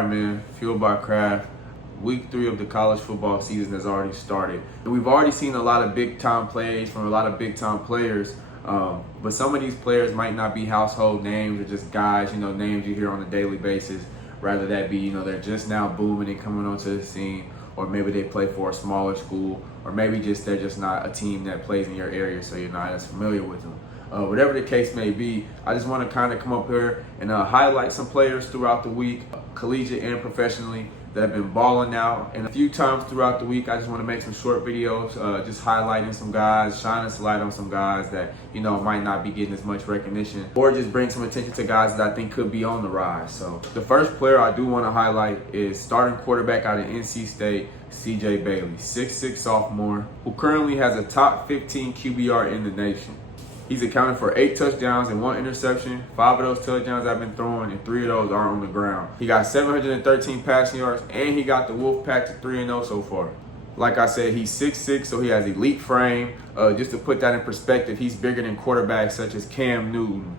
All right, man, Fueled by Craft. Week 3 of the college football season has already started. We've already seen a lot of big-time plays from a lot of big-time players, but some of these players might not be household names or just guys, names you hear on a daily basis. Rather that be, they're just now booming and coming onto the scene, or maybe they play for a smaller school, or maybe they're just not a team that plays in your area, so you're not as familiar with them. Whatever the case may be, I just want to kind of come up here and highlight some players throughout the week, collegiate and professionally, that have been balling out. And a few times throughout the week, I just want to make some short videos, just highlighting some guys, shining some light on some guys that, might not be getting as much recognition, or just bring some attention to guys that I think could be on the rise. So the first player I do want to highlight is starting quarterback out of NC State, CJ Bailey, 6'6" sophomore, who currently has a top 15 QBR in the nation. He's accounted for 8 touchdowns and 1 interception. 5 of those touchdowns have been thrown, and 3 of those are on the ground. He got 713 passing yards, and he got the Wolfpack to 3-0 so far. Like I said, he's 6'6", so he has elite frame. Just to put that in perspective, he's bigger than quarterbacks such as Cam Newton,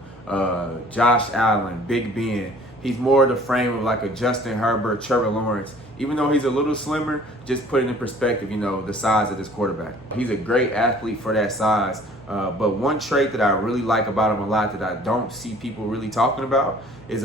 Josh Allen, Big Ben. He's more the frame of like a Justin Herbert, Trevor Lawrence. Even though he's a little slimmer, just put it in perspective, the size of this quarterback. He's a great athlete for that size. But one trait that I really like about him a lot that I don't see people really talking about is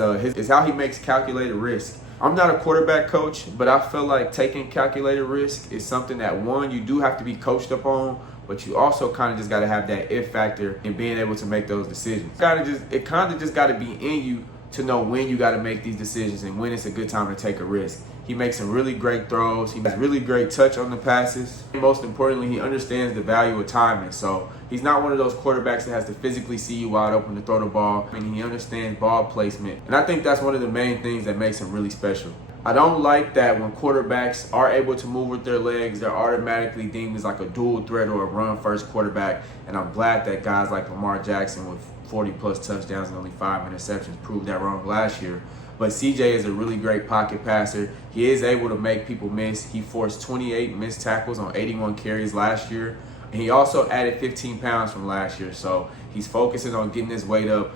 how he makes calculated risk. I'm not a quarterback coach, but I feel like taking calculated risk is something that, one, you do have to be coached up on, but you also kind of just got to have that if factor in being able to make those decisions. It kind of just got to be in you to know when you got to make these decisions and when it's a good time to take a risk. He makes some really great throws. He has really great touch on the passes. And most importantly, he understands the value of timing. So he's not one of those quarterbacks that has to physically see you wide open to throw the ball. I mean, he understands ball placement. And I think that's one of the main things that makes him really special. I don't like that when quarterbacks are able to move with their legs, they're automatically deemed as like a dual threat or a run-first quarterback. And I'm glad that guys like Lamar Jackson with 40-plus touchdowns and only 5 interceptions proved that wrong last year. But CJ is a really great pocket passer. He is able to make people miss. He forced 28 missed tackles on 81 carries last year. And he also added 15 pounds from last year. So he's focusing on getting his weight up,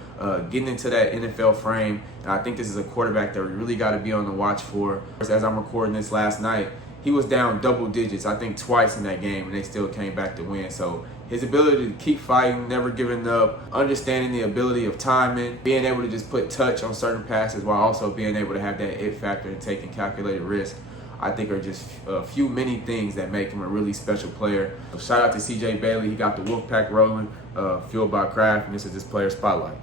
getting into that NFL frame. And I think this is a quarterback that we really got to be on the watch for. As I'm recording this last night, he was down double digits, I think twice in that game, and they still came back to win. So his ability to keep fighting, never giving up, understanding the ability of timing, being able to just put touch on certain passes while also being able to have that it factor and taking calculated risk, I think are just many things that make him a really special player. So shout out to CJ Bailey. He got the Wolfpack rolling, Fueled by Craft, and this is his player spotlight.